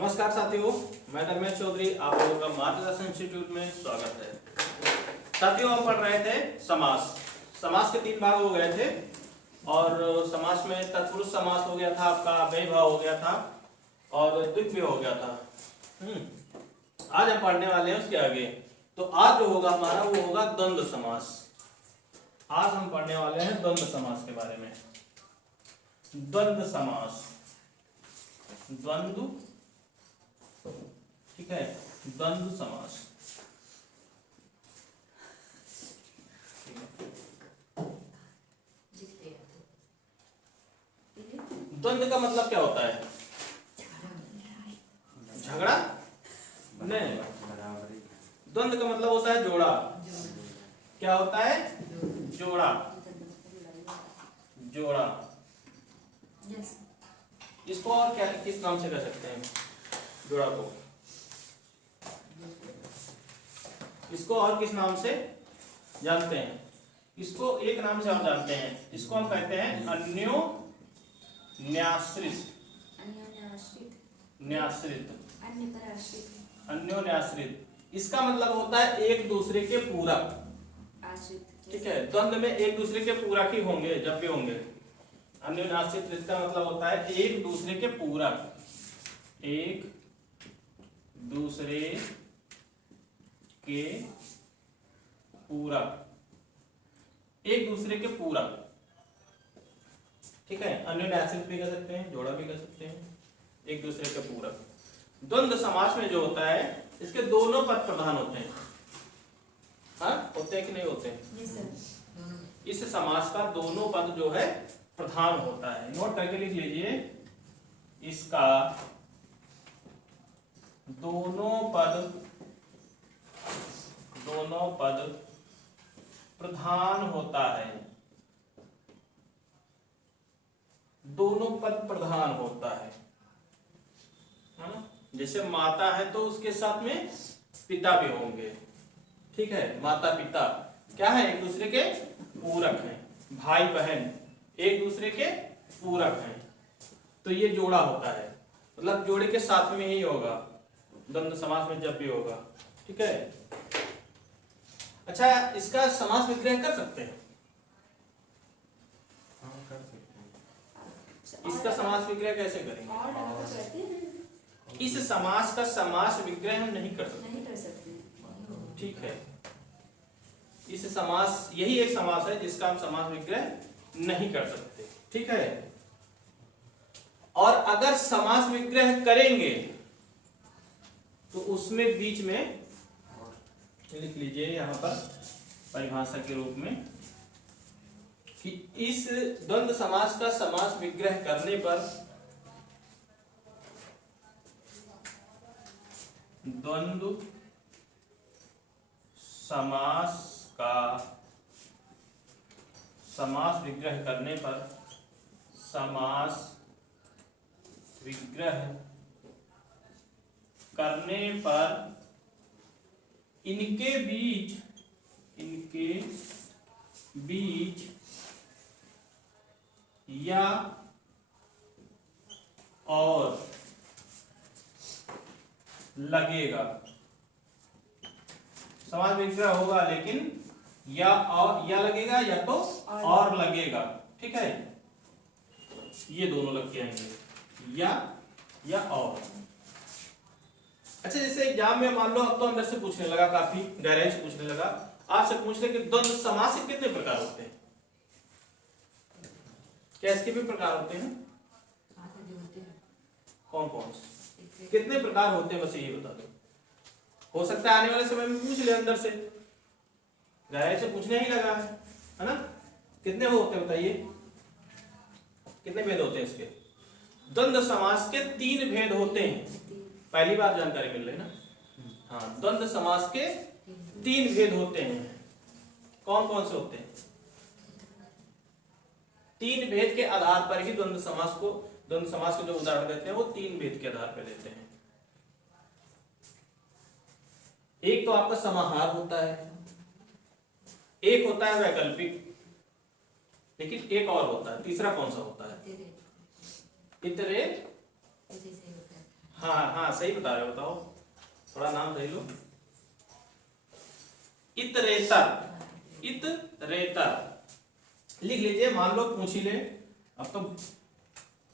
नमस्कार साथियों, मैं धर्मेश चौधरी, आप लोगों का मार्गदर्शन इंस्टीट्यूट में स्वागत है। साथियों, हम पढ़ रहे थे समास। समास के 3 भाग हो गए थे और समास में तत्पुरुष समास हो गया था, आपका अव्ययी भाव हो गया था और द्वित्व हो गया था। आज हम पढ़ने वाले हैं उसके आगे। तो आज जो होगा हमारा वो होगा द्वंद्व समास। आज हम पढ़ने वाले हैं द्वंद्व समास के बारे में। द्वंद्व समास, द्वंद्व, ठीक है, द्वंद्व समास। द्वंद्व का मतलब क्या होता है? झगड़ा नहीं, द्वंद्व का मतलब होता है जोड़ा। क्या होता है? जोड़ा, जोड़ा। इसको और क्या किस नाम से कर सकते हैं? जोड़ा को इसको और किस नाम से जानते हैं? इसको एक नाम से हम जानते हैं, इसको हम कहते हैं अन्योन्याश्रित। न्याश्रित, अन्योन्याश्रित। इसका मतलब होता है एक दूसरे के पूरक। ठीक है, द्वंद्व में एक दूसरे के पूरक ही होंगे जब भी होंगे। अन्योन्याश्रित इसका मतलब होता है एक दूसरे के पूरक, एक दूसरे के पूरक, एक दूसरे के पूरक। ठीक है, अन्योन्याश्रित भी कर सकते हैं, जोड़ा भी कर सकते हैं, एक दूसरे के पूरक। द्वंद्व समास में जो होता है, इसके दोनों पद प्रधान होते हैं। हाँ, होते हैं कि नहीं होते हैं? इस समास का दोनों पद जो है प्रधान होता है। नोट करके लिख लीजिए, इसका दोनों पद प्रधान होता है। दोनों पद प्रधान होता है ना? जैसे माता है तो उसके साथ में पिता भी होंगे। ठीक है, माता पिता क्या है? एक दूसरे के पूरक हैं। भाई बहन एक दूसरे के पूरक हैं। तो ये जोड़ा होता है, मतलब जोड़े के साथ में ही होगा द्वंद्व समास में जब भी होगा। ठीक है, अच्छा, इसका समास विग्रह कर सकते हैं? इसका समास विग्रह कैसे करेंगे? इस समास का समास विग्रह हम नहीं कर सकते। ठीक है, इस समास, यही एक समास है जिसका हम समास विग्रह नहीं कर सकते। ठीक है, और अगर समास विग्रह करेंगे तो उसमें बीच में लिख लीजिए यहां पर परिभाषा के रूप में कि इस द्वंद्व समास का समास विग्रह करने पर द्वंद्व समास का समास विग्रह करने पर समास विग्रह करने पर इनके बीच या और लगेगा। समास विग्रह होगा लेकिन या और, या लगेगा या तो और लगेगा। ठीक है, ये दोनों लग के आएंगे, या और। अच्छा, जैसे एग्जाम में मान लो अब तो अंदर से पूछने लगा, काफी गहराई से पूछने लगा, आपसे पूछ रहे कि द्वंद्व समास के कितने प्रकार होते हैं? क्या इसके भी प्रकार होते हैं? कौन कौन से, कितने प्रकार होते हैं, बस ये बता दो। हो सकता है आने वाले समय में पूछ ले अंदर से, गहराई से पूछने ही लगा है ना? कितने होते हैं बताइए, कितने भेद होते हैं इसके? द्वंद्व समास के 3 भेद होते हैं। पहली बार जानकारी मिल रही है ना? हाँ, द्वंद्व समास के 3 भेद होते हैं। कौन कौन से होते हैं? 3 भेद के आधार पर ही द्वंद्व समास के जो उदाहरण देते हैं वो 3 भेद के आधार पर देते हैं। एक तो आपका समाहार होता है, एक होता है वैकल्पिक, लेकिन एक और होता है, तीसरा कौन सा होता है? इतरे हाँ हाँ सही बता रहे हो, बताओ थोड़ा नाम सही लो। इतरेतर, इतरेतर लिख लीजिए, मान लो पूछ ही ले। अब तो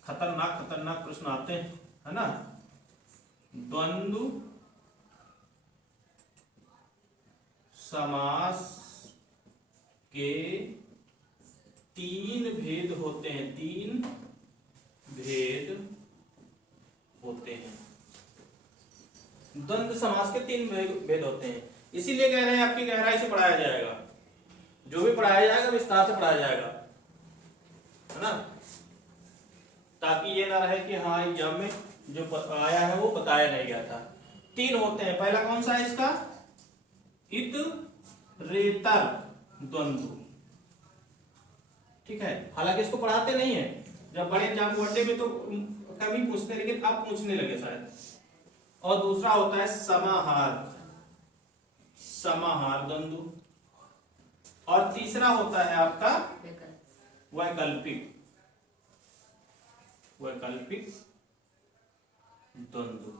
खतरनाक खतरनाक प्रश्न आते हैं, है ना। द्वंद्व समास के 3 भेद होते हैं, 3 भेद होते हैं। द्वंद्व समास के 3 भेद होते हैं, इसीलिए कह रहे हैं आपकी गहराई से पढ़ाया जाएगा। जो भी पढ़ाया जाएगा विस्तार से पढ़ाया जाएगा, है ना, ताकि ये ना रहे कि हाँ एग्जाम में जो आया है वो बताया नहीं गया था। 3 होते हैं। पहला कौन सा है इसका? इतरेतर द्वंद्व, ठीक है। हालांकि इसको पढ़ाते नहीं है, जब बड़े एग्जाम वनडे में तो कभी पूछते, लेकिन अब पूछने लगे शायद। और दूसरा होता है समाहार, समाहार द्वंद्व। और तीसरा होता है आपका वैकल्पिक, वैकल्पिक द्वंद्व।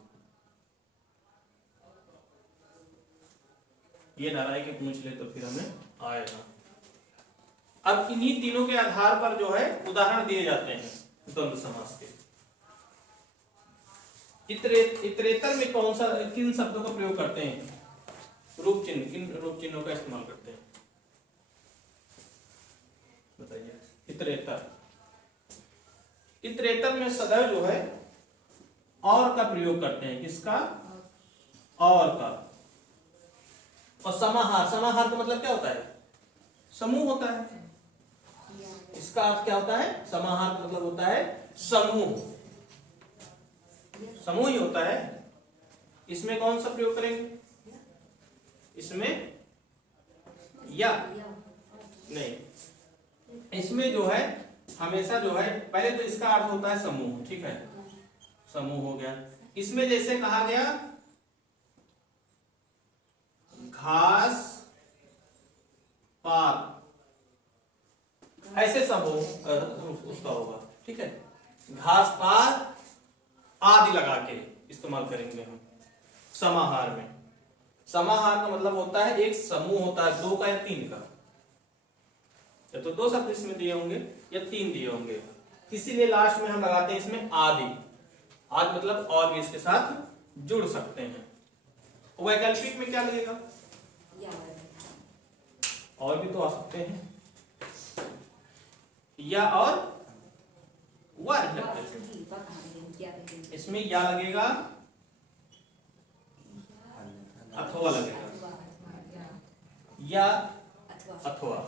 ये नाराय के पूछ ले तो फिर हमें आएगा। अब इन्हीं तीनों के आधार पर जो है उदाहरण दिए जाते हैं द्वंद्व समास के। इतरेतर में कौन सा, किन शब्दों का प्रयोग करते हैं? रूप चिन्ह, किन रूप चिन्हों का इस्तेमाल करते हैं बताइए। इतरेतर, इतरेतर में सदैव जो है और का प्रयोग करते हैं। किसका? और का। और समाहार, समाहार का मतलब क्या होता है? समूह होता है। इसका अर्थ क्या होता है? समाहार का मतलब होता है समूह, समूह ही होता है। इसमें कौन सा प्रयोग करेंगे? इसमें या नहीं, इसमें जो है हमेशा जो है पहले तो इसका अर्थ होता है समूह, ठीक है, समूह हो गया। इसमें जैसे कहा गया घास पात, ऐसे समूह उसका होगा, ठीक है। घास पात आदि लगा के इस्तेमाल करेंगे हम समाहार में। समाहार का मतलब होता है एक समूह होता है, 2 का या 3 का, या तो 2 शब्द इसमें दिए होंगे या 3 दिए होंगे, इसीलिए लास्ट में हम लगाते हैं इसमें आदि। आदि मतलब और भी इसके साथ जुड़ सकते हैं। वैकल्पिक में क्या लगेगा? और भी तो आ सकते हैं, या और वा। इसमें या लगेगा, अथवा लगेगा, या अथवा,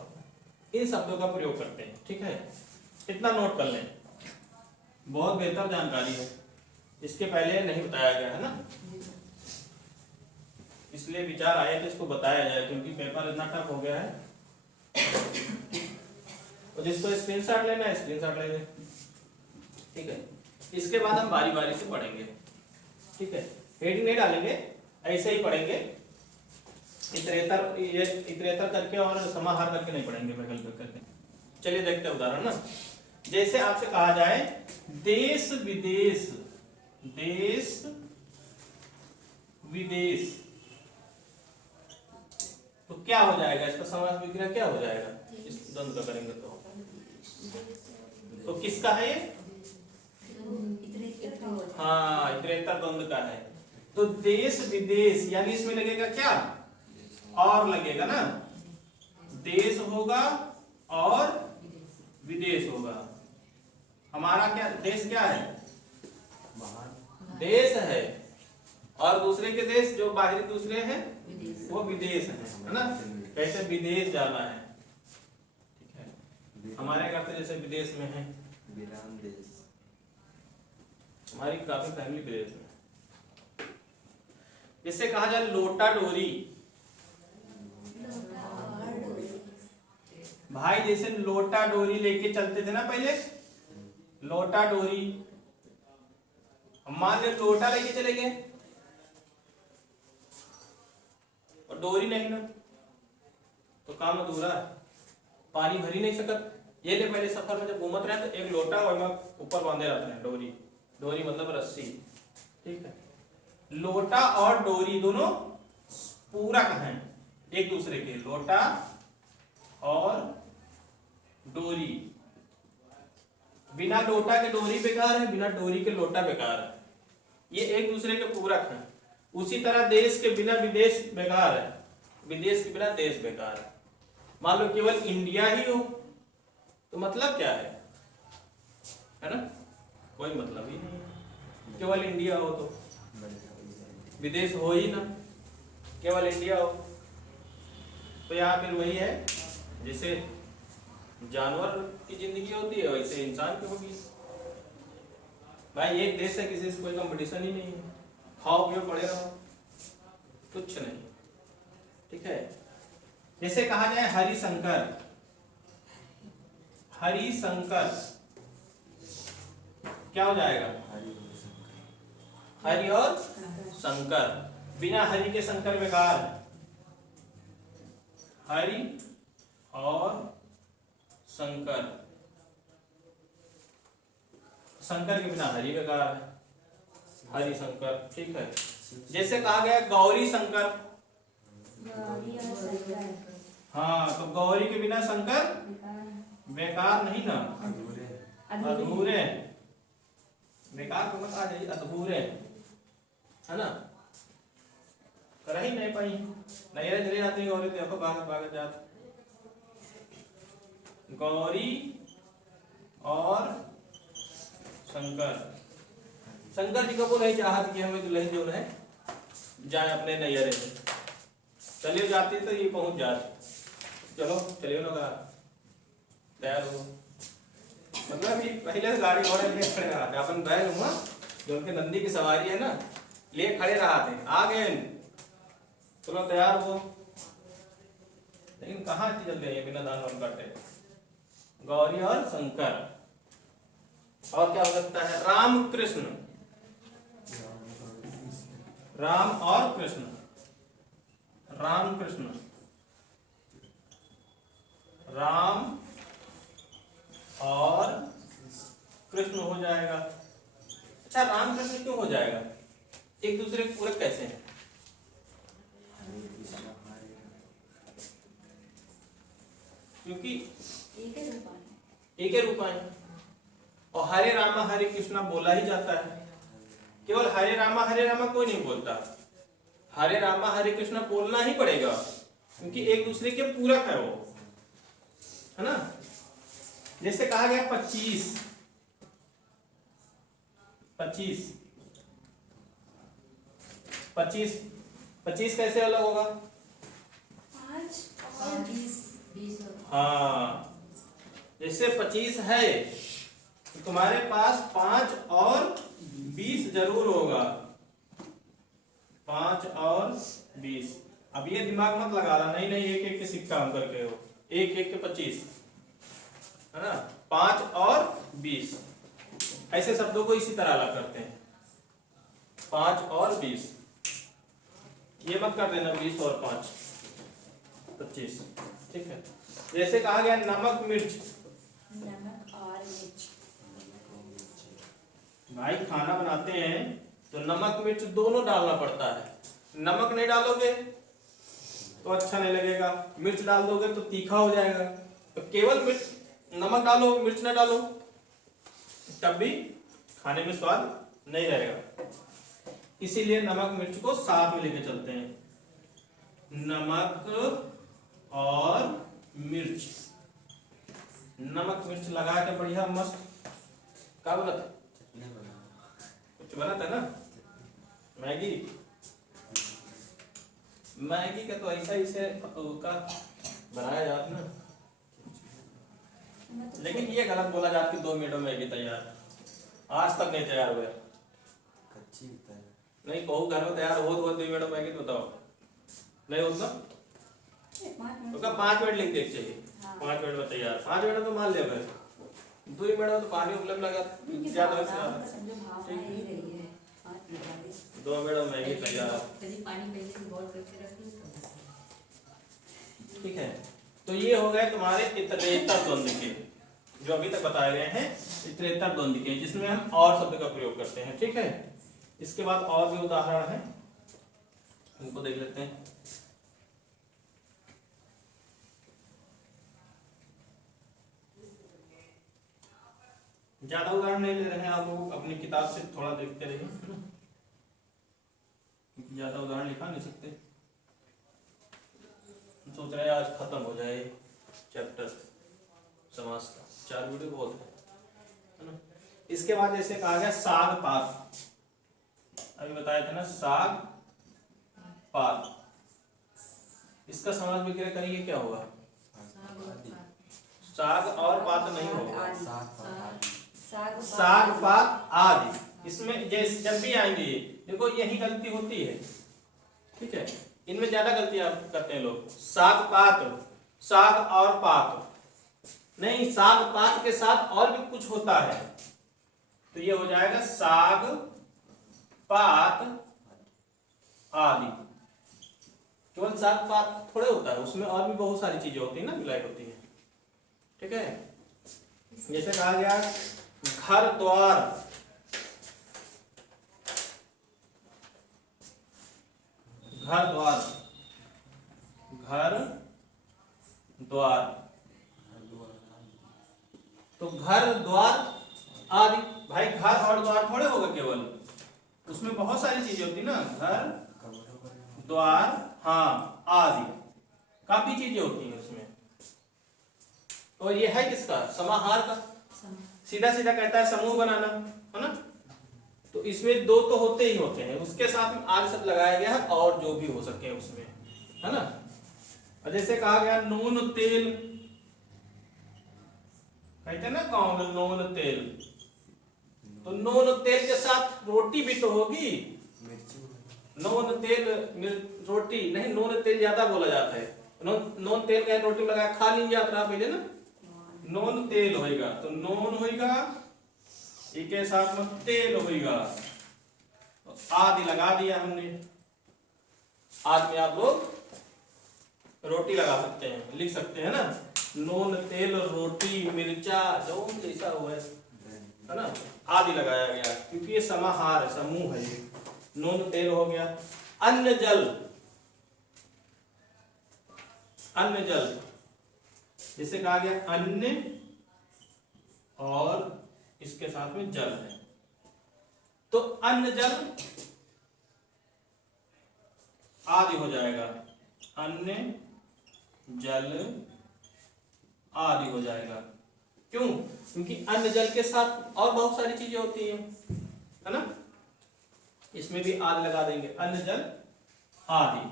इन शब्दों का प्रयोग करते हैं, ठीक है। इतना नोट कर लें, बहुत बेहतर जानकारी है, इसके पहले नहीं बताया गया है ना, इसलिए विचार आया कि इसको बताया जाए, क्योंकि पेपर इतना टफ हो गया है। और जिसको स्क्रीनशॉट लेना है स्क्रीनशॉट ले लें, ठीक है। इसके बाद हम बारी बारी से पढ़ेंगे, ठीक है। हेडिंग नहीं डालेंगे, ऐसे ही पढ़ेंगे। इतरेतर, ये इतरेतर करके और समाहार करके नहीं पढ़ेंगे, वैकल्पिक करके। चलिए देखते हैं उदाहरण ना। जैसे आपसे कहा जाए देश विदेश, देश विदेश, तो क्या हो जाएगा? इसका समास विग्रह क्या हो जाएगा? इस द्वंद्व का करेंगे तो किसका है ये? हाँ, इतरेतर द्वंद्व का है। तो देश विदेश, यानी इसमें लगेगा क्या? और लगेगा ना, देश होगा और विदेश होगा। हमारा क्या देश क्या है? देश है, और दूसरे के देश जो बाहरी दूसरे हैं वो विदेश है ना। कैसे विदेश जाना है, ठीक है। हमारे घर से जैसे विदेश में है, हमारी काफी फैमिली विदेश में। जिससे कहा जाए लोटा डोरी, भाई जैसे लोटा डोरी लेके चलते थे ना पहले, लोटा डोरी, हम मान लो लोटा लेके चले गए और डोरी नहीं ना, तो काम अधूरा, पानी भर ही नहीं सकत। ये ले पहले सफर में जब घूमत रहे तो एक लोटा और ऊपर बांधे रहते हैं, डोरी, डोरी मतलब रस्सी, ठीक है। लोटा और डोरी दोनों पूरक हैं एक दूसरे के। लोटा और डोरी, बिना लोटा के डोरी बेकार है, बिना डोरी के लोटा बेकार है, ये एक दूसरे के पूरक हैं। उसी तरह देश के बिना विदेश बेकार है, विदेश के बिना देश बेकार है। मान लो केवल इंडिया ही हो तो मतलब क्या है ना, कोई मतलब ही नहीं है। केवल इंडिया हो तो विदेश हो ही ना, केवल इंडिया हो तो यहाँ फिर वही है, जैसे जानवर की जिंदगी होती है वैसे इंसान की होगी। भाई एक देश है, किसी से कोई कंपटीशन ही नहीं है, खाओ पियो पड़े रहो, कुछ नहीं, ठीक है। जैसे कहा जाए हरिशंकर, हरिशंकर क्या हो जाएगा, हरि और शंकर, बिना हरि के शंकर बेकार है, हरि और शंकर, शंकर के बिना हरि बेकार है, हरि शंकर, ठीक है। जैसे कहा गया गौरी शंकर, हाँ तो गौरी के बिना शंकर बेकार नहीं ना, अधूरे, बेकार को मत आ जाइए, अधूरे है ना, कर ही नहीं पाई, नहीं चले जाती गौरी, देखो भागत भागत जात, गौरी और शंकर, शंकर जी को वो नहीं चाहत कि हमें दुल्हन जो है जाए अपने नैयरे में, चलिए जाती तो ये पहुंच जाते, चलो चलिए लोग तैयार हो, मतलब ये पहले से गाड़ी घोड़े लिए खड़े रहा थे, अपन बैल हुआ जो उनके नंदी की सवारी है ना, लिए खड़े रहा थे, आ गए चलो तैयार हो, लेकिन कहाँ इतनी जल्दी है बिना दान वान करते। गौरी और शंकर, और क्या हो सकता है, राम कृष्ण, राम और कृष्ण, राम कृष्ण, राम और कृष्ण हो जाएगा। अच्छा राम कृष्ण क्यों हो जाएगा, एक दूसरे के पूरक कैसे हैं, क्योंकि एक ही रूप है, और हरे रामा हरे कृष्णा बोला ही जाता है, केवल हरे रामा कोई नहीं बोलता, हरे रामा हरे कृष्णा बोलना ही पड़ेगा, क्योंकि एक दूसरे के पूरक है वो, है ना। जैसे कहा गया 25, 25, 25, 25 कैसे अलग होगा, 5 और 20, हाँ जैसे 25 है तो तुम्हारे पास 5 और 20 जरूर होगा, 5 और 20। अब ये दिमाग मत लगा रहा, नहीं एक एक के सिक्का हम करके हो, एक एक के 25 है ना, 5 और 20, ऐसे शब्दों को इसी तरह अलग करते हैं, 5 और 20, ये मत कर देना 20 और 5, 25, ठीक है। जैसे कहा गया नमक मिर्च, नमक और मिर्च, भाई खाना बनाते हैं तो नमक मिर्च दोनों डालना पड़ता है, नमक नहीं डालोगे तो अच्छा नहीं लगेगा, मिर्च डाल दोगे तो तीखा हो जाएगा, तो केवल मिर्च नमक डालो मिर्च ना डालो तब भी खाने में स्वाद नहीं रहेगा, इसीलिए नमक मिर्च को साथ में लेके चलते हैं, नमक और मिर्च, नमक मिर्च लगा के बढ़िया मस्त, क्या बोला था, कुछ बना था ना, मैगी, मैगी का तो ऐसा ही से का बनाया जाता ना, लेकिन ये गलत बोला जाता कि 2 मिनटों में मैगी तैयार, आज तक नहीं तैयार हुआ, कच्ची होता है, नहीं कहू घर में तैयार हो तो 2 मिनटों में मैगी तो बताओ, नहीं होता तो का 5 मिनट लिख देख चाहिए, 5 मिनट में तैयार, 5 मिनट तो मान ले भाई, 2 मिनट में तो पानी उपलब्ध लगा ज्यादा से ज्यादा, 2 मिनट में मैगी तैयार, ठीक है। तो ये हो गए तुम्हारे इतरेतर द्वंद्व के, जो अभी तक बताए गए हैं इतरेतर द्वंद्व के, जिसमें हम और शब्द का प्रयोग करते हैं, ठीक है। इसके बाद और भी उदाहरण है, उनको देख लेते हैं। ज्यादा उदाहरण नहीं ले रहे हैं, आप लोग अपनी किताब से थोड़ा देखते रहिए, है ना, क्योंकि ज्यादा उदाहरण लिखा नहीं सकते। सोच रहे हैं आज खत्म हो जाए चैप्टर समास का, 4 वीडियो बहुत है ना। इसके बाद जैसे कहा गया साग पात, अभी बताया था ना, साग पात, इसका समास विग्रह करेंगे क्या होगा? साग और पात नहीं होगा, साग पात आदि। इसमें जैसे जब भी आएंगे देखो यही गलती होती है, ठीक है, इनमें ज्यादा गलतियां करते हैं लोग। साग पात, साग और पात नहीं, साग पात के साथ और भी कुछ होता है, तो ये हो जाएगा साग पात आदि। केवल साग पात थोड़े होता है, उसमें और भी बहुत सारी चीजें होती है ना, मिलाई होती है, ठीक है। जैसे कहा गया घर द्वार, घर द्वार, घर द्वार, तो घर द्वार आदि। भाई घर और द्वार थोड़े होगा केवल, उसमें बहुत सारी चीजें होती ना, घर द्वार हाँ आदि, काफी चीजें होती हैं उसमें। और ये है किसका? समाहार का। सीधा सीधा कहता है समूह बनाना, है ना, तो इसमें 2 तो होते ही होते हैं, उसके साथ में आदि शब्द लगाया गया है और जो भी हो सके उसमें, है ना। और जैसे कहा गया नून तेल, कहते हैं ना कौन, नून तेल, तो नून तेल के साथ रोटी भी तो होगी, नून तेल रोटी नहीं, नून तेल ज्यादा बोला जाता है, नून तेल का रोटी लगाया खा लीजिए आप पहले ना, नून तेल होएगा, तो नून होएगा, इसके साथ में तेल होएगा, तो आदि लगा दिया हमने। आदि में आप लोग रोटी लगा सकते हैं, लिख सकते हैं ना, नून तेल रोटी मिर्चा जो जैसा हुआ है ना, आदि लगाया गया क्योंकि ये समाहार है, समूह है ये। नून तेल हो गया। अन्न जल, अन्न जल जिसे कहा गया अन्न और इसके साथ में जल है, तो अन्न जल आदि हो जाएगा, अन्न जल आदि हो जाएगा। क्यों? क्योंकि अन्न जल के साथ और बहुत सारी चीजें होती हैं, है ना, इसमें भी आदि लगा देंगे, अन्न जल आदि।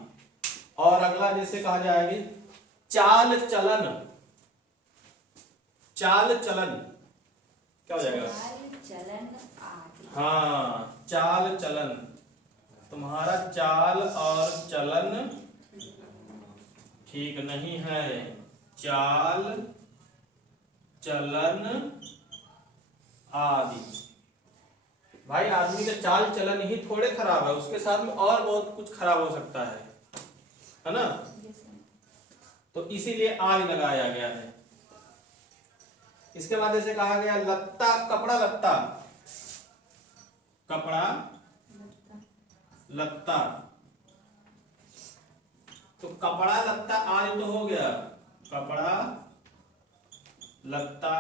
और अगला जैसे कहा जाएगी चाल चलन, चाल चलन क्या हो जाएगा? चलन आदि। हाँ, चाल चलन, तुम्हारा चाल और चलन ठीक नहीं है, चाल चलन आदि। भाई आदमी का चाल चलन ही थोड़े खराब है, उसके साथ में और बहुत कुछ खराब हो सकता है ना, तो इसीलिए आदि लगाया गया है। इसके बाद जैसे कहा गया लत्ता, कपड़ा लत्ता, कपड़ा लत्ता, तो कपड़ा लत्ता आदि तो हो गया, कपड़ा लत्ता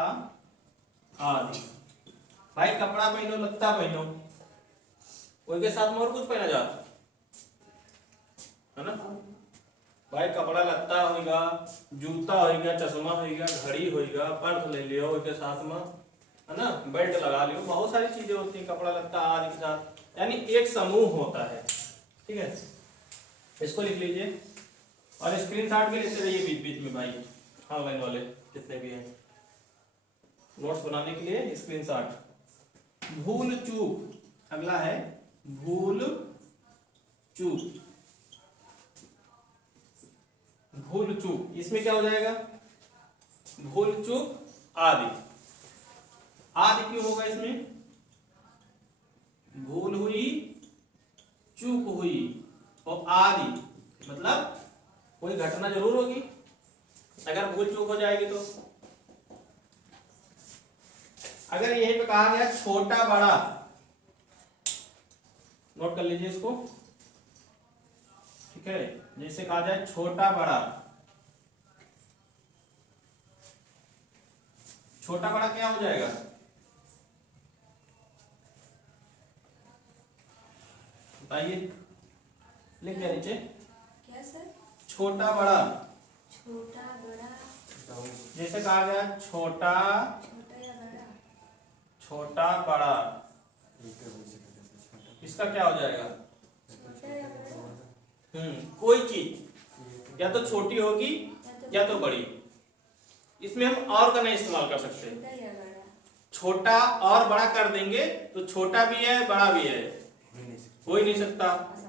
आदि। भाई कपड़ा पहनो लत्ता पहनो, उसके साथ में और कुछ पहना जाता है ना। भाई कपड़ा लत्ता होगा, जूता होगा, चश्मा होगा, घड़ी होगा, पर्स ले लियो उसके साथ में, है ना, बेल्ट लगा लियो, बहुत सारी चीजें होती हैं कपड़ा लत्ता आदि के साथ, यानी एक समूह होता है, ठीक है। इसको लिख लीजिए और स्क्रीनशॉट भी लेते रहिए बीच बीच में भाई, ऑनलाइन वाले जितने भी हैं, नोट्स बनाने के लिए स्क्रीनशॉट। भूल चूक, अगला है भूल चूक, भूल चूक, इसमें क्या हो जाएगा? भूल चूक आदि। आदि क्यों होगा इसमें? भूल हुई, चूक हुई और आदि, मतलब कोई घटना जरूर होगी अगर भूल चूक हो जाएगी तो। अगर यहीं पे कहा गया छोटा बड़ा, नोट कर लीजिए इसको। ठीक है, जैसे कहा जाए छोटा बड़ा। छोटा बड़ा क्या हो जाएगा? बताइए, लिख दिया नीचे। क्या सर? छोटा बड़ा। छोटा बड़ा। जैसे कहा गया छोटा छोटा या बड़ा? छोटा बड़ा, इसका क्या हो जाएगा? छोटा या बड़ा? कोई चीज या तो छोटी होगी या तो बड़ी। इसमें हम और का नहीं इस्तेमाल कर सकते। छोटा या बड़ा? छोटा और बड़ा कर देंगे तो छोटा भी है बड़ा भी है, हो ही नहीं सकता,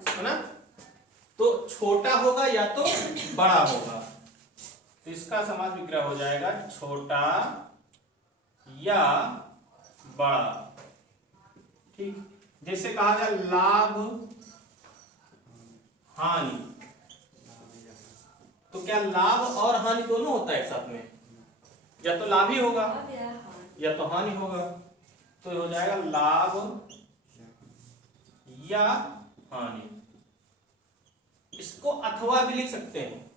है ना। तो छोटा होगा या तो बड़ा होगा, तो इसका समास विग्रह हो जाएगा छोटा या बड़ा। ठीक, जैसे कहा जाए लाभ हानि, तो क्या लाभ और हानि दोनों होता है एक साथ में? या तो लाभ ही होगा अब या हाँ? या तो हानि होगा, तो हो जाएगा लाभ या हानि। इसको अथवा भी लिख सकते हैं,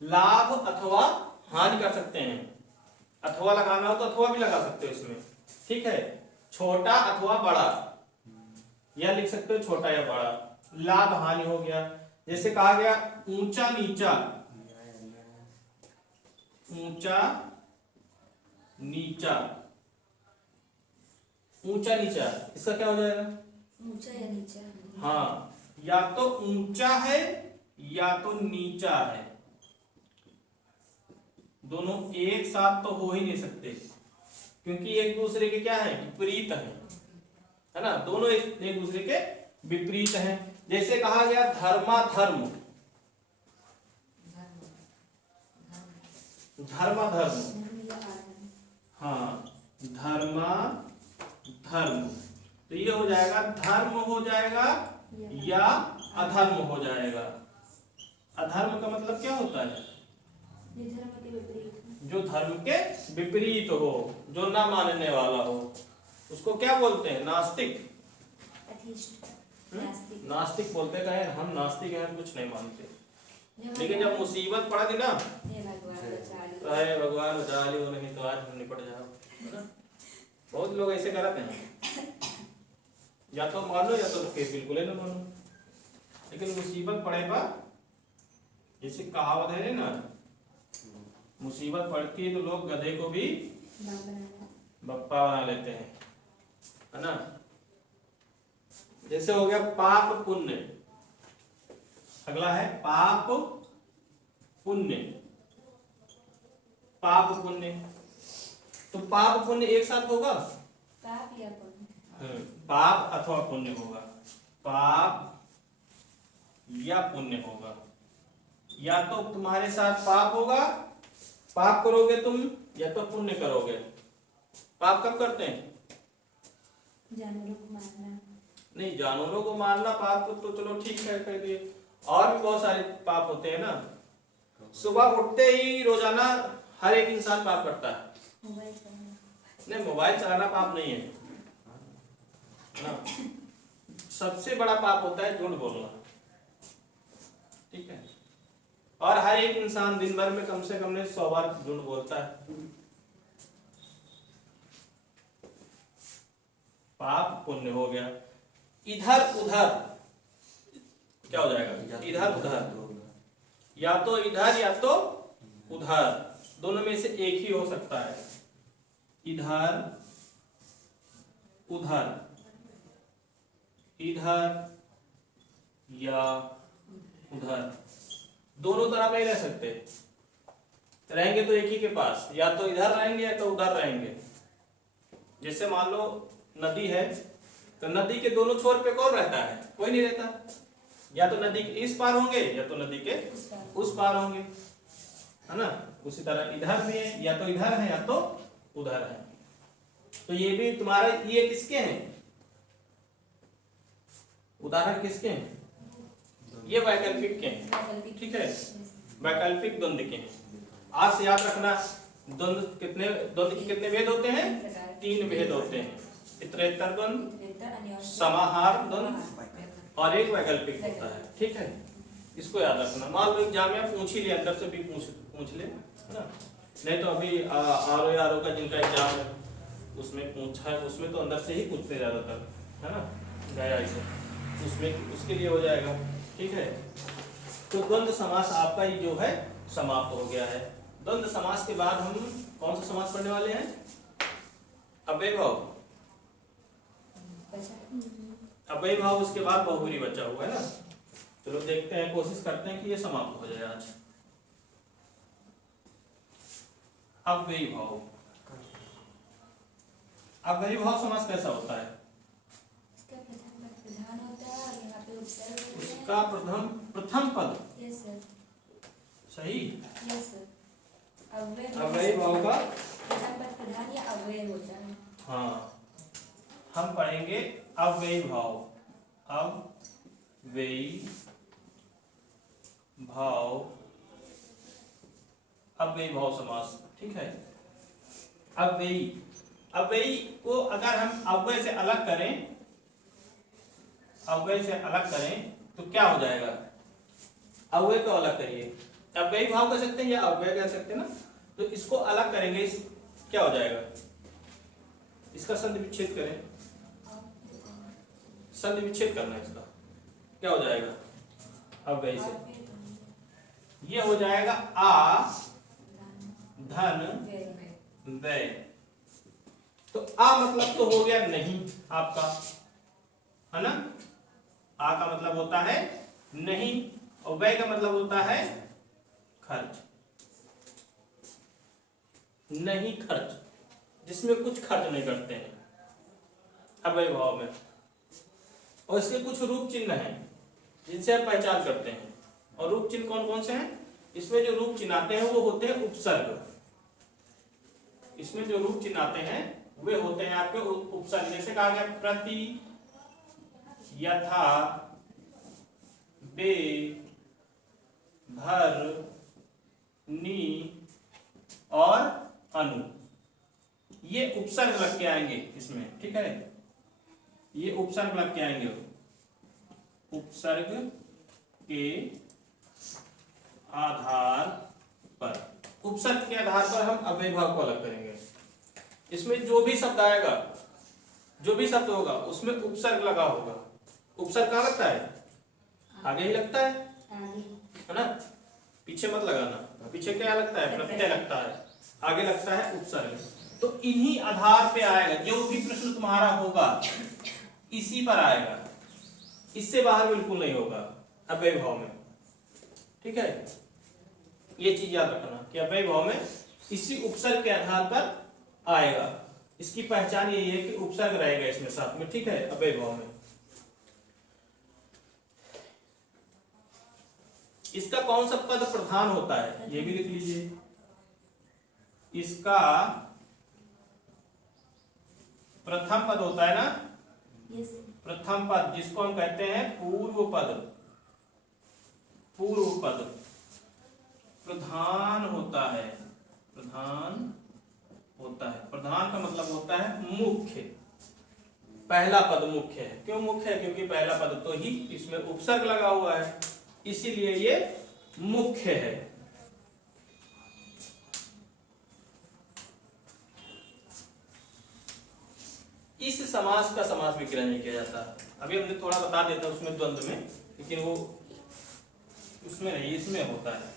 लाभ अथवा हानि कर सकते हैं। अथवा लगाना हो तो अथवा भी लगा सकते हो इसमें। ठीक है, छोटा अथवा बड़ा, या लिख सकते हो छोटा या बड़ा। लाभ हानि हो गया। जैसे कहा गया ऊंचा नीचा। ऊंचा नीचा, ऊंचा नीचा, इसका क्या हो जाएगा? ऊंचा या नीचा? हाँ, या तो ऊंचा है या तो नीचा है, दोनों एक साथ तो हो ही नहीं सकते, क्योंकि एक दूसरे के क्या है? विपरीत है ना। दोनों एक दूसरे के विपरीत हैं। जैसे कहा गया धर्माधर्म। धर्माधर्म, धर्म या आधर्म? हाँ, धर्माधर्म, तो ये हो जाएगा धर्म हो जाएगा या अधर्म हो जाएगा। अधर्म का मतलब क्या होता है? ये धर्म के विपरीत। जो धर्म के विपरीत हो, जो ना मानने वाला हो, उसको क्या बोलते हैं? नास्तिक। अथिष्ट, नास्तिक। नास्तिक बोलते कहे हम नास्तिक हैं, कुछ नहीं मानते। हे लेकिन जब मुसीबत पड़ेगी ना, भगवान बचा लो। तो है भगवान बचा लो, नहीं तो आज हम निपट जाओ, है ना। बहुत लोग ऐसे करते हैं, या तो मानो या तो फिर बिल्कुल ही ना मानो। लेकिन मुसीबत पड़ेगा, जैसे कहावत है ना, मुसीबत पड़ती है तो लोग गधे को भी बाप बनाना। बप्पा बना लेते हैं, है ना। जैसे हो गया पाप पुण्य। अगला है पाप पुण्य। पाप पुण्य, तो पाप पुण्य एक साथ होगा? पाप या पुण्य? पाप अथवा पुण्य होगा। पाप या पुण्य होगा। या तो तुम्हारे साथ पाप होगा, पाप करोगे तुम, या तो पुण्य करोगे। पाप कब करते हैं? जानवरों को मारना। नहीं, जानवरों को मारना पाप तो चलो ठीक है, कर दिए। और भी बहुत सारे पाप होते हैं ना। सुबह उठते ही रोजाना हर एक इंसान पाप करता है। मोबाइल चलाना। नहीं, मोबाइल चलाना पाप नहीं है ना। सबसे बड़ा पाप होता है झूठ बोलना। ठीक है, और हर एक इंसान दिन भर में कम से कम 100 बार झूठ बोलता है। पाप पुण्य हो गया। इधर उधर क्या हो जाएगा? इधर उधर, या तो इधर या तो उधर, दोनों में से एक ही हो सकता है। इधर उधर, इधर या उधर, दोनों तरफ नहीं रह सकते। रहेंगे तो एक ही के पास, या तो इधर रहेंगे या तो उधर रहेंगे। जैसे मान लो नदी है, तो नदी के दोनों छोर पे कौन रहता है? कोई नहीं रहता। या तो नदी के इस पार होंगे या तो नदी के उस पार होंगे, है ना। उसी तरह इधर भी है, या तो इधर है या तो उधर है। तो ये भी तुम्हारा, ये किसके हैं? उदाहरण किसके हैं? ये वैकल्पिक के हैं। ठीक है, वैकल्पिक द्वंद्व के हैं। आज से याद रखना, द्वंद्व के कितने भेद होते हैं? 3 भेद होते हैं। इतरेतर द्वंद्व, वेतर अन्य और समाहार द्वंद्व और एक वैकल्पिक होता है। ठीक है, इसको याद रखना। मान लो एग्जाम में पूछ ही ले, अंदर से भी पूछ ले, है ना। नहीं तो अभी आर ओ का जिनका एग्जाम है उसमें पूछा है, उसमें तो अंदर से ही पूछते ज्यादातर, है ना, गया इसे, उसमें उसके लिए हो जाएगा। ठीक है, तो द्वंद्व समास आपका ही जो है समाप्त हो गया है। द्वंद्व समास के बाद हम कौन सा समास पढ़ने वाले हैं? अव्ययीभाव। अव्ययीभाव उसके बाद बहुब्रीहि बचा हुआ है ना। चलो देखते हैं, कोशिश करते हैं कि ये समाप्त हो जाए आज। अव्ययीभाव। अव्ययीभाव समास कैसा होता है? इसका प्रथम पद प्रधान होता है और यहाँ पे उपसर्ग होते हैं। उसका प्रथम पद यस सर, सही। Yes sir. अव्ययीभाव का प्रथम पद प्रधान या अव्यय होता है। हाँ, हम पढ़ेंगे अव्ययीभाव। अव्ययीभाव समास। ठीक है, अव्ययी को अगर हम अव्यय से अलग करें, तो क्या हो जाएगा? अव्यय को अलग करिए, अव्ययी भाव कह सकते हैं या अव्यय कह सकते हैं ना। तो इसको अलग करेंगे, इस क्या हो जाएगा? इसका संधि विच्छेद करें, संधि विच्छेद करना है इसका, क्या हो जाएगा? अव्ययी से ये हो जाएगा आ धन व्यय। तो आ मतलब तो हो गया नहीं आपका, है ना। आ का मतलब होता है नहीं और व्यय का मतलब होता है खर्च। नहीं खर्च, जिसमें कुछ खर्च नहीं करते हैं अव्ययी भाव में। और इसके कुछ रूप चिन्ह हैं जिनसे आप पहचान करते हैं। और रूप चिन्ह कौन कौन से हैं? इसमें जो रूप चिन्ह आते हैं वो होते हैं उपसर्ग। इसमें जो रूप चिन्ह आते हैं वे होते हैं आपके उपसर्ग। जैसे कहा गया प्रति, यथा, बे, भर, नी और अनु, ये उपसर्ग लग के आएंगे इसमें। ठीक है, ये उपसर्ग लग के आएंगे। उपसर्ग के आधार पर, उपसर्ग के आधार पर हम अव्ययी भाव को अलग करेंगे। इसमें जो भी शब्द आएगा, जो भी शब्द होगा उसमें उपसर्ग लगा होगा। उपसर्ग कहाँ लगता है? आगे ही लगता है ना, पीछे मत लगाना। पीछे क्या लगता है? प्रत्यय लगता है, आगे लगता है उपसर्ग। तो इन्हीं आधार पे आएगा, जो भी प्रश्न तुम्हारा होगा इसी पर आएगा, इससे बाहर बिल्कुल नहीं होगा अव्ययी भाव में। ठीक है, ये चीज याद रखना कि अव्ययी भाव में इसी उपसर्ग के आधार पर आएगा। इसकी पहचान यही है कि उपसर्ग रहेगा इसमें साथ में। ठीक है, अव्ययी भाव में इसका कौन सा पद प्रधान होता है ये भी लिख लीजिए। इसका प्रथम पद होता है ना, प्रथम पद जिसको हम कहते हैं पूर्व पद। पूर्व पद प्रधान होता है, प्रधान होता है। प्रधान का मतलब होता है मुख्य, पहला पद मुख्य है। क्यों मुख्य है? क्योंकि पहला पद तो ही इसमें उपसर्ग लगा हुआ है, इसीलिए ये मुख्य है। इस समास का समास विग्रह नहीं किया जाता। अभी हमने थोड़ा बता देता उसमें द्वंद्व में, लेकिन वो उसमें नहीं, इसमें होता है।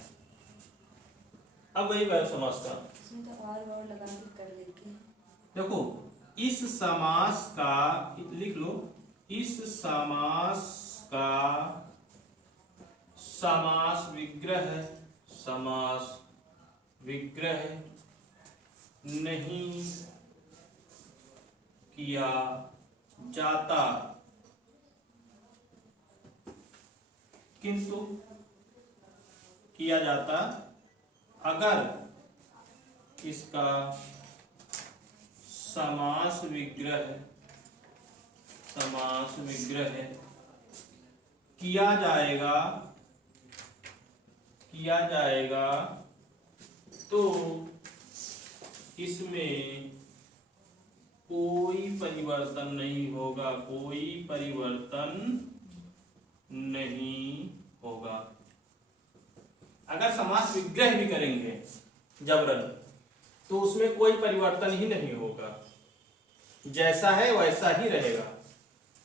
अब वही समास का इसमें तो और लगा के कर लेते हैं। देखो, इस समास का लिख लो, इस समास का समास विग्रह, समास विग्रह नहीं किया जाता, किंतु किया जाता अगर इसका समास विग्रह किया जाएगा तो इसमें कोई परिवर्तन नहीं होगा, कोई परिवर्तन नहीं होगा। अगर समास विग्रह भी करेंगे जबरन तो उसमें कोई परिवर्तन ही नहीं होगा, जैसा है वैसा ही रहेगा,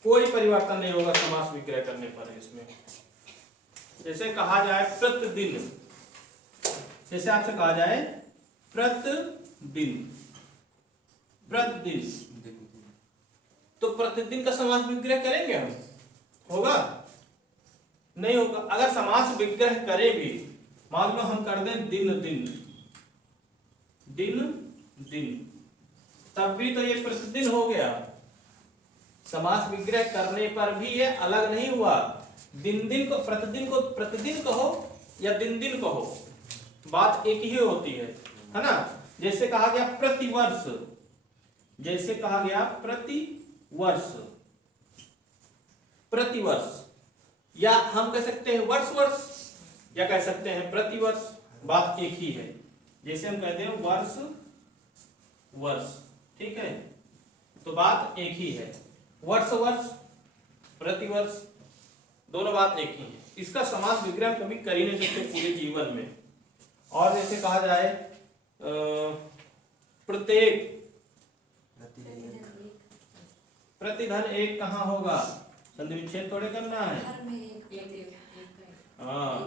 कोई परिवर्तन नहीं होगा समास विग्रह करने पर। इसमें जैसे कहा जाए प्रतिदिन, जैसे आपसे कहा जाए प्रतिदिन, प्रतिदिन, तो प्रतिदिन का समास विग्रह करेंगे हम? होगा? नहीं होगा। अगर समास विग्रह करें भी, मान लो हम कर दें दिन दिन, दिन दिन, तब भी तो ये प्रतिदिन हो गया। समास विग्रह करने पर भी ये अलग नहीं हुआ। दिन दिन को प्रतिदिन कहो या दिन दिन कहो, बात एक ही होती है ना। जैसे कहा गया प्रतिवर्ष, जैसे कहा गया प्रतिवर्ष, प्रतिवर्ष, या हम कह सकते हैं वर्ष वर्ष, या कह सकते हैं प्रतिवर्ष, बात एक ही है। जैसे हम कहते हैं वर्ष वर्ष, ठीक है, तो बात एक ही है। वर्ष वर्ष, प्रतिवर्ष, दोनों बात एक ही है। इसका समास विग्रह कभी कर ही नहीं सकते पूरे जीवन में। और जैसे कहा जाए प्रत्येक, प्रतिधन एक कहाँ होगा? संधि विच्छेद थोड़े करना है। हाँ,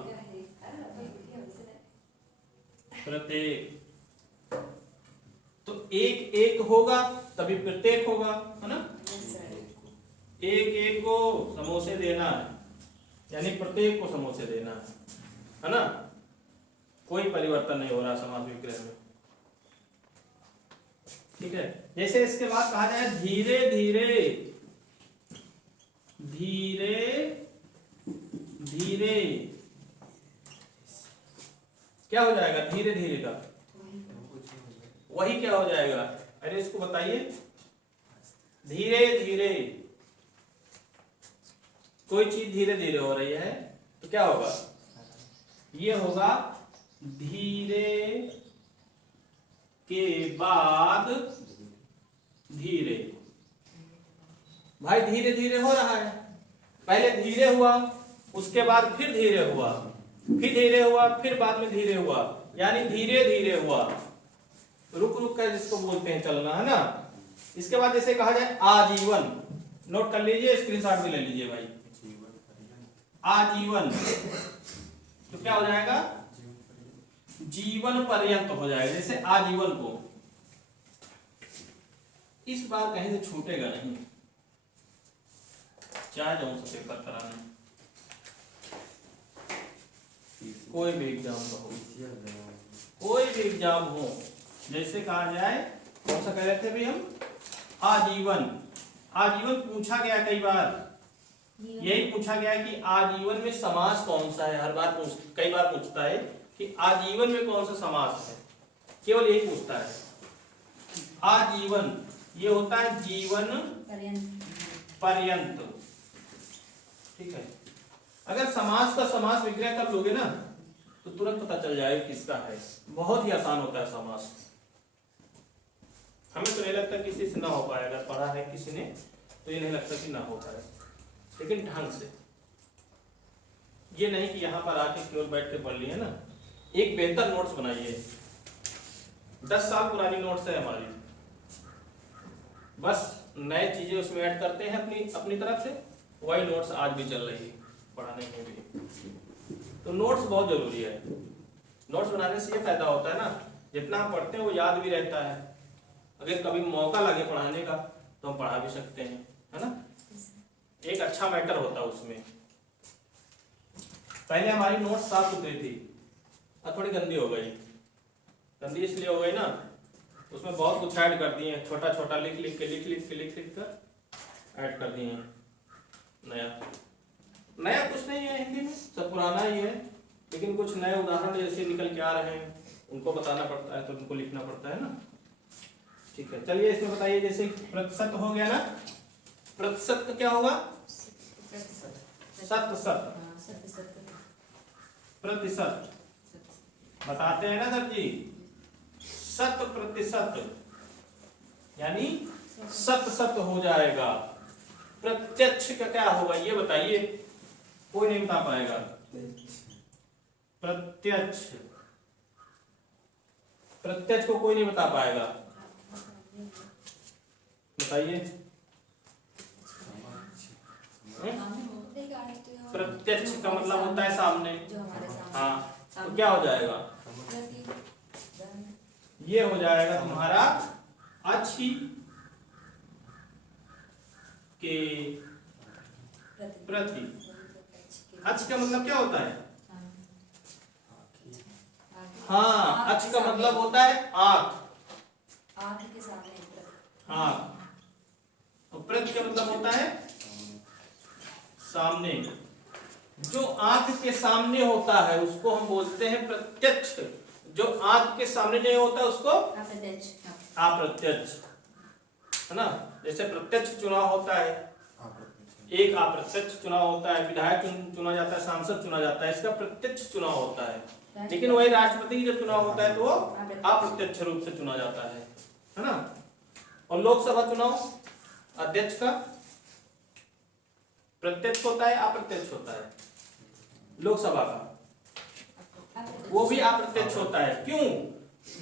प्रत्येक, तो एक एक होगा तभी प्रत्येक होगा, है ना। एक एक को समोसे देना है, यानी प्रत्येक को समोसे देना है ना। कोई परिवर्तन नहीं हो रहा समास विग्रह में, ठीक है। जैसे इसके बाद कहा जाए धीरे धीरे, धीरे धीरे, क्या हो जाएगा धीरे धीरे का? वही क्या हो जाएगा? अरे इसको बताइए। धीरे धीरे, कोई चीज धीरे धीरे हो रही है तो क्या होगा? ये होगा धीरे के बाद धीरे। भाई धीरे धीरे हो रहा है, पहले धीरे हुआ, उसके बाद फिर धीरे हुआ, फिर धीरे हुआ, फिर बाद में धीरे हुआ, यानी धीरे धीरे हुआ, रुक रुक कर जिसको बोलते हैं चलना, है ना। इसके बाद जैसे कहा जाए आजीवन, नोट कर लीजिए, स्क्रीनशॉट भी ले लीजिए भाई। आजीवन तो क्या हो जाएगा? जीवन पर्यंत हो जाएगा। जैसे आजीवन को इस बार कहीं से छूटेगा नहीं, चाहे जाऊं से पेपर कराने, कोई भी एग्जाम का हो, कोई भी एग्जाम हो। जैसे कहा जाए, कौन सा कह रहे थे भी हम? आजीवन। आजीवन पूछा गया कई बार, यही पूछा गया कि आजीवन में समास कौन सा है। हर बार कई बार पूछता है कि आजीवन में कौन सा समास है, केवल यही पूछता है। आजीवन ये होता है जीवन पर्यंत, ठीक है। अगर समास का समास विग्रह कर लोगे ना तो तुरंत पता चल जाएगा किसका है। बहुत ही आसान होता है समास। हमें तो नहीं लगता किसी से ना हो पाए, अगर पढ़ा है किसी ने तो ये नहीं लगता कि ना हो पाए, लेकिन ढंग से। ये नहीं कि यहाँ पर आके केवल बैठ के पढ़ लिए ना। एक बेहतर नोट्स बनाइए, 10 साल पुरानी नोट्स है हमारी, बस नए चीजें उसमें ऐड करते हैं अपनी तरफ से, वही नोट्स आज भी चल रही है पढ़ाने के लिए। तो नोट्स बहुत जरूरी है। नोट्स बनाने से ये फायदा होता है ना, जितना हम पढ़ते हैं वो याद भी रहता है। अगर कभी मौका लगे पढ़ाने का तो हम पढ़ा भी सकते हैं, है ना। एक अच्छा मैटर होता है उसमें। पहले हमारी नोट साफ सुथरी थी, अब थोड़ी गंदी हो गई। गंदी इसलिए हो गई ना, उसमें बहुत कुछ ऐड कर दिए, छोटा छोटा लिख लिख कर ऐड कर दिए। नया कुछ नहीं है हिंदी में, सब पुराना ही है, लेकिन कुछ नए उदाहरण जैसे निकल के आ रहे हैं उनको बताना पड़ता है, तो उनको लिखना पड़ता है ना। ठीक है, चलिए इसमें बताइए। जैसे प्रतिशत हो गया ना, प्रतिशत का क्या होगा? प्रतिशत बताते हैं ना सर जी, 100%, यानी सत सत हो जाएगा। प्रत्यक्ष का क्या होगा ये बताइए, कोई नहीं बता पाएगा। प्रत्यक्ष, प्रत्यक्ष को कोई नहीं बता पाएगा, बताइए। प्रत्यक्ष का मतलब होता है सामने। जो हमारे सामने। हाँ, तो क्या हो जाएगा, ये हो जाएगा तुम्हारा अच्छी के प्रति। अच्छ का मतलब क्या होता है, हाँ, अच्छ का मतलब होता है आंख, आंख के सामने। हाँ, और प्रति का मतलब होता है सामने। जो आंख के सामने होता है उसको हम बोलते हैं प्रत्यक्ष, जो आंख के सामने नहीं होता उसको अप्रत्यक्ष, है ना। जैसे प्रत्यक्ष चुनाव होता है, एक अप्रत्यक्ष चुनाव होता है, विधायक चुना जाता है, सांसद चुना जाता है, इसका प्रत्यक्ष चुनाव होता है। लेकिन वही राष्ट्रपति जब चुनाव होता है तो वो अप्रत्यक्ष रूप से चुना जाता है ना। और लोकसभा चुनाव अध्यक्ष का प्रत्यक्ष होता है अप्रत्यक्ष होता है, लोकसभा का वो भी अप्रत्यक्ष होता है। क्यों,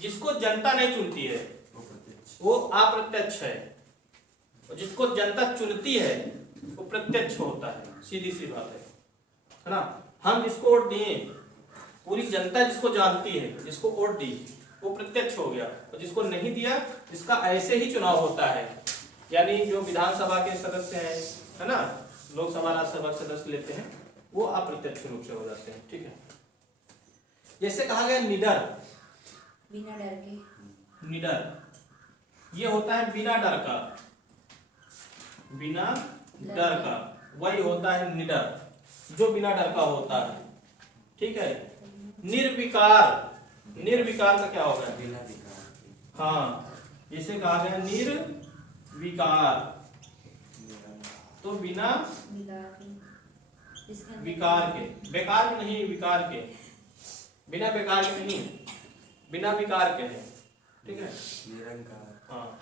जिसको जनता नहीं चुनती है वो अप्रत्यक्ष है, और जिसको जनता चुनती है वो प्रत्यक्ष होता है, सीधी सी बात है ना। हम जिसको वोट दिए, पूरी जनता जिसको जानती है, जिसको वोट दी, वो प्रत्यक्ष हो गया। और जिसको नहीं दिया, जिसका ऐसे ही चुनाव होता है, यानी जो विधानसभा के सदस्य हैं, है ना, लोकसभा राज्यसभा सदस्य लेते हैं, वो अप्रत्यक्ष रूप से हो जाते हैं। ठीक है, जैसे कहा गया निडर, बिना डर के। निडर ये होता है बिना डर का, बिना डर का, वही होता है निडर, जो बिना डर का होता है। ठीक है, निर्विकार, निर्विकार का क्या होगा, बिना विकार हाँ, जिसे कहा गया निर्विकार, तो बिना विकार के, बेकार के नहीं, विकार के, बिना बेकार के नहीं, बिना विकार के है। ठीक है, निरंकार। हाँ,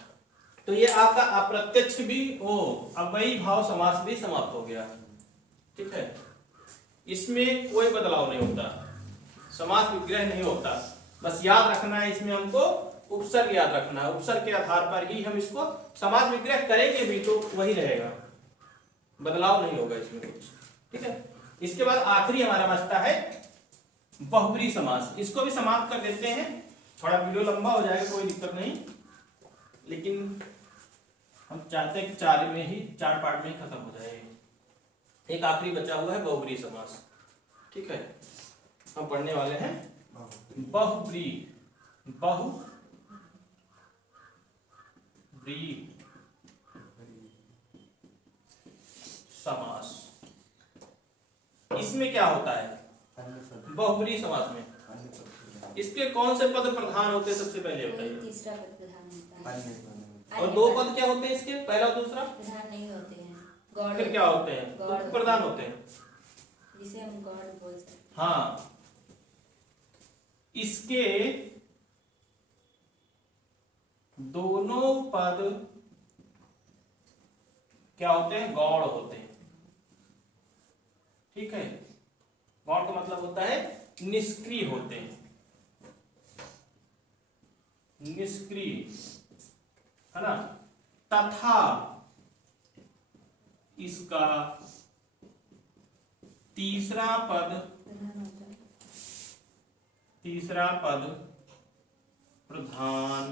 तो ये आपका अप्रत्यक्ष भी हो, अव्ययी भाव समास भी समाप्त हो गया। ठीक है, इसमें कोई बदलाव नहीं होता, समास विग्रह नहीं होता, बस याद रखना है इसमें हमको उपसर्ग याद रखना है, उपसर्ग के आधार पर ही हम इसको समास विग्रह करेंगे भी तो वही रहेगा, बदलाव नहीं होगा इसमें कुछ। ठीक है, इसके बाद आखिरी हमारा बचता है बहुब्रीहि समास। इसको भी समाप्त कर देते हैं, थोड़ा वीडियो लंबा हो जाएगा, कोई दिक्कत नहीं, लेकिन हम चाहते हैं कि चार पार्ट में ही खत्म हो जाए। एक आखिरी बचा हुआ है बहुब्रीहि समास। ठीक है, हम पढ़ने वाले हैं बहुब्रीहि, बहुब्रीहि समास। इसमें क्या होता है बहुब्रीहि समास में, इसके कौन से पद प्रधान होते हैं सबसे पहले बताइए। तीसरा पद प्रधान होता है, और दो पद क्या होते हैं इसके, पहला और दूसरा प्रधान नहीं होते हैं, गौड़ फिर क्या होते हैं, उप प्रधान होते हैं, जिसे हम गौड़ बोल सकते हैं। हाँ, इसके दोनों पद क्या होते हैं, गौड़ होते हैं। ठीक है, गौड़ का मतलब होता है निष्क्रिय होते हैं, निष्क्रिय, है ना। तथा इसका तीसरा पद, प्रधान होता है, तीसरा पद प्रधान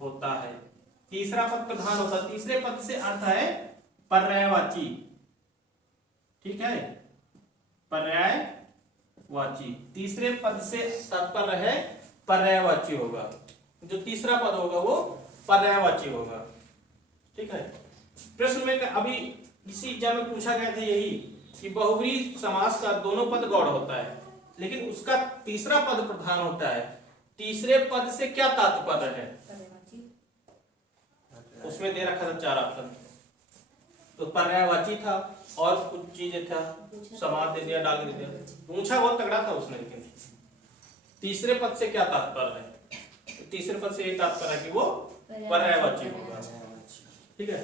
होता है, तीसरा पद प्रधान होता है। तीसरे पद से अर्थ है पर्यायवाची। ठीक है, पर्यायवाची, तीसरे पद से तात्पर्य है पर्यायवाची होगा, जो तीसरा पद होगा वो पर्यायवाची होगा। ठीक है, प्रश्न में अभी इसी एग्जाम में पूछा गया था यही कि बहुब्रीहि समास का दोनों पद गौड़ होता है, लेकिन उसका तीसरा पद प्रधान होता है। तीसरे पद से क्या तात्पर्य है, पर्यायवाची। उसमें दे रखा था 4 ऑप्शन, तो पर्यायवाची था और कुछ चीजें था, समास दे दिया, डाल दे दिया, पूछा बहुत तगड़ा था उसने। लेकिन तीसरे पद से क्या तात्पर्य है, तीसरे पद से यही तात्पर्य है कि वो पर्यायवाची होगा। ठीक है।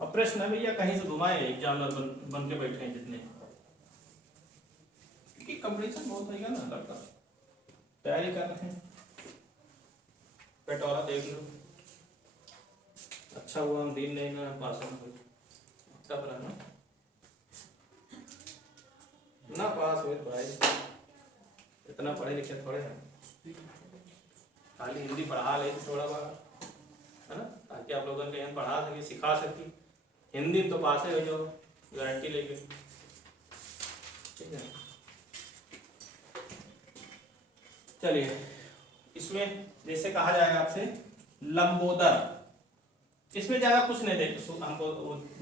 अब प्रश्न है भैया कहीं से घुमाए एग्जामिनर बन के बैठे हैं जितने, क्योंकि कंपटीशन बहुत रहेगा ना, लड़का तैयारी कर रहे हैं। पेटवाला देख लो, अच्छा हुआ हम दिन नहीं ना पास तब रहना ना पास हुए भाई, इतना पढ़े लिखे थोड़े हैं, खाली हिंदी पढ़ा ले थोड़ा बहुत है ना, ताकि आप लोगों के पढ़ा सके सिखा सके। हिंदी तो पास है जो गारंटी लेके, ठीक है। चलिए इसमें जैसे कहा जाएगा आपसे लंबोदर, इसमें ज्यादा कुछ नहीं देख हमको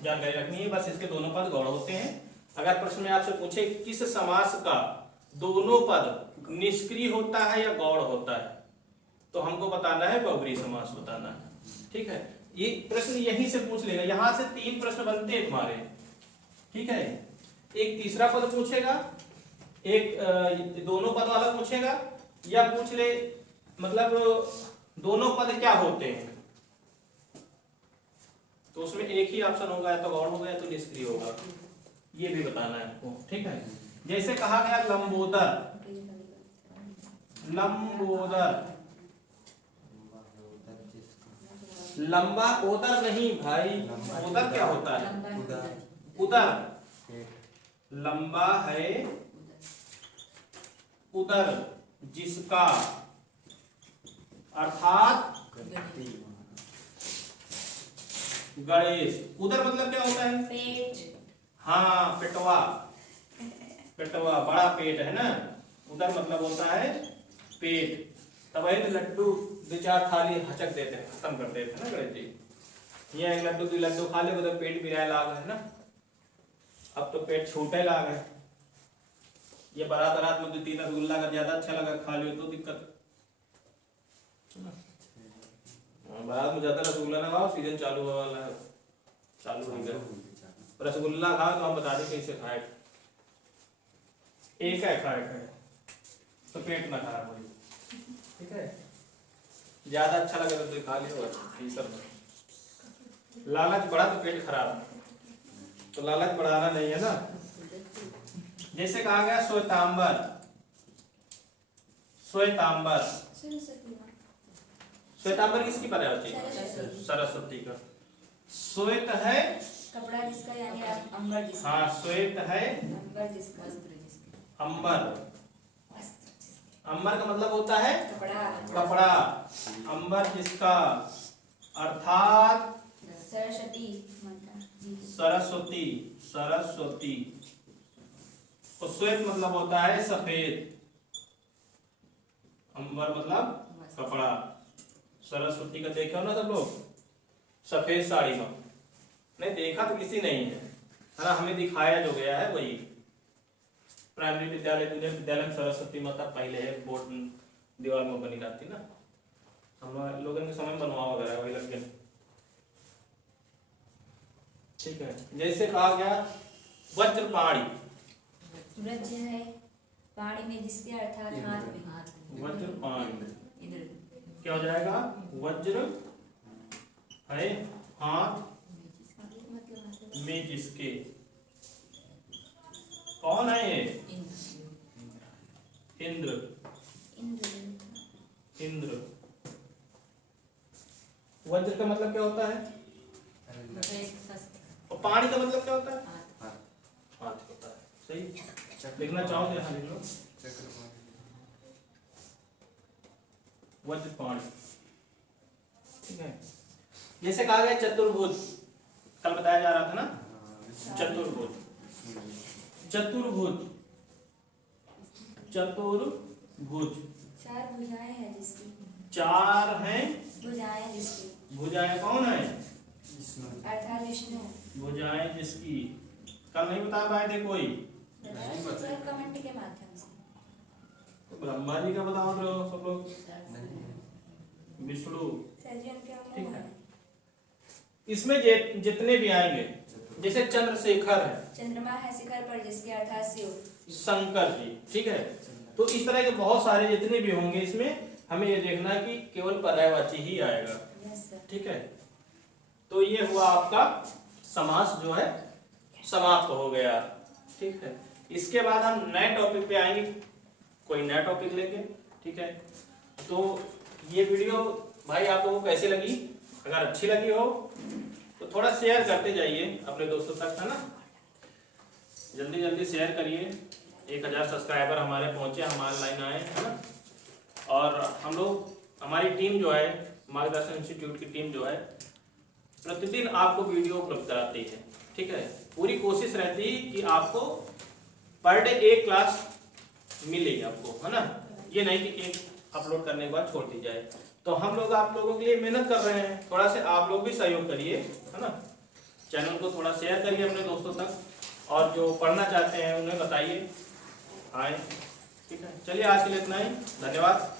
जानकारी रखनी है, बस इसके दोनों पद गौड़ होते हैं। अगर प्रश्न में आपसे पूछे किस समास का दोनों पद निष्क्रिय होता है या गौड़ होता है, तो हमको बताना है बहुब्रीहि समास बताना है। ठीक है, ये प्रश्न यहीं से पूछ लेगा, यहां से 3 प्रश्न बनते हैं तुम्हारे। ठीक है, एक तीसरा पद पूछेगा, एक दोनों पद वाला पूछेगा, या पूछ ले मतलब दोनों पद क्या होते हैं, तो उसमें एक ही ऑप्शन होगा, या तो गौड़ होगा या तो निष्क्रिय होगा, ये भी बताना है आपको। ठीक है, जैसे कहा गया लंबोदर, लंबोदर, लंबा ओदर नहीं भाई, ओदर क्या होता है, उदर, लंबा है उदर जिसका, अर्थात गणेश। उदर मतलब क्या होता है, पेट, हाँ पेटवा, पेटवा बड़ा पेट है ना, उदर मतलब होता है पेट। तब वही लड्डू 2-4 थाली हचक देते हैं, खत्म कर देते हैं ना गणेश जी। ये एक लड्डू 2 लड्डू खा ले तो पेट भी रह लाग है ना, अब तो पेट छूटे लाग है। ये बारात में 2-3 रसगुल्ला का ज्यादा अच्छा लगा खा लियो तो दिक्कत, बारात में ज्यादा रसगुल्ला ना खाओ, सीजन चालू होने वाला है, चालू हो गया। रसगुल्ला खा तो हम बता दें कैसे खाए, एक है खाए तो पेट ना खराब हो। ठीक है, ज्यादा अच्छा लगे तो खा लियो, सब लालच बढ़ा तो पेट खराब, तो लालच बढ़ाना नहीं है ना। जैसे कहा गया श्वेतांबर, श्वेतांबर, श्वेतांबर किसकी पर्यायवाची, सरस्वती का। श्वेत है कपड़ा जिसका, यानी अंबर जिसका। हाँ श्वेत है अंबर जिसका, अंबर, अंबर का मतलब होता है कपड़ा, कपड़ा, अंबर जिसका, अर्थात सरस्वती, सरस्वती, सरस्वती। और श्वेत मतलब होता है सफेद, अंबर मतलब कपड़ा। सरस्वती का देखे हो ना सब लोग, सफेद साड़ी में, नहीं देखा तो किसी नहीं है ना, हमें दिखाया जो गया है वही। प्राइमरी विद्यालय, जूनियर विद्यालय में सरस्वती माता पहले है, बोर्ड दीवार में बनी रहती ना, हम लोगों के समय बनवा वगैरह वही लग गए। ठीक है, जैसे कहा गया वज्रपाणी, वज्र है पाणी में जिसके, अर्थात हाथ में, वज्रपाणी क्या हो जाएगा, वज्र है हाथ में जिसके, कौन है ये, इंद्र, इंद्र। वज्र का मतलब क्या होता है, और पाणी का मतलब क्या होता है, हाथ होता है। सही, लिखना चाहो तो यहाँ लिख लो, वज्रपाणी। ठीक है, जैसे कहा गया चतुर्भुज, कल बताया जा रहा था ना, चतुर्भुज, चतुर्भुज, चतुर्भुज, 4 भुजाएं हैं जिसकी, 4 हैं भुजाएं जिसकी, भुजाएं कौन है, अर्थात विष्णु। भुजाएं जिसकी, कल नहीं बता पाए थे कोई, कमेंट के माध्यम से, तो ब्रह्मा जी का बताओ तो सब लोग, विष्णु। ठीक है, इसमें जितने भी आएंगे, जैसे चंद्रशेखर है, चंद्रमा है शिखर पर जिसके, अर्थात शिव, शंकर जी। ठीक है, तो इस तरह के बहुत सारे जितने भी होंगे, इसमें हमें ये देखना है कि केवल पर्यायवाची ही आएगा। Yes sir. ठीक है, तो ये हुआ आपका समास जो है समाप्त हो गया। ठीक है, इसके बाद हम नए टॉपिक पे आएंगे, कोई नया टॉपिक लेके। ठीक है, तो ये वीडियो भाई आप लोगों को कैसी लगी? अगर अच्छी लगी हो तो थोड़ा शेयर करते जाइए अपने दोस्तों तक, है ना। जल्दी जल्दी शेयर करिए, 1000 सब्सक्राइबर हमारे पहुंचे, हमारे लाइन आए, है ना। और हम लोग, हमारी टीम जो है, मार्गदर्शन इंस्टीट्यूट की टीम जो है, प्रतिदिन आपको वीडियो उपलब्ध कराती है। ठीक है, पूरी कोशिश रहती है कि आपको पर डे एक क्लास मिलेगी आपको, है ना। ये नहीं कि एक अपलोड करने के बाद छोड़ दी जाए। तो हम लोग आप लोगों के लिए मेहनत कर रहे हैं, थोड़ा सा आप लोग भी सहयोग करिए, है ना। चैनल को थोड़ा शेयर करिए अपने दोस्तों तक, और जो पढ़ना चाहते हैं उन्हें बताइए, आए। ठीक है, चलिए आज के लिए इतना ही, धन्यवाद।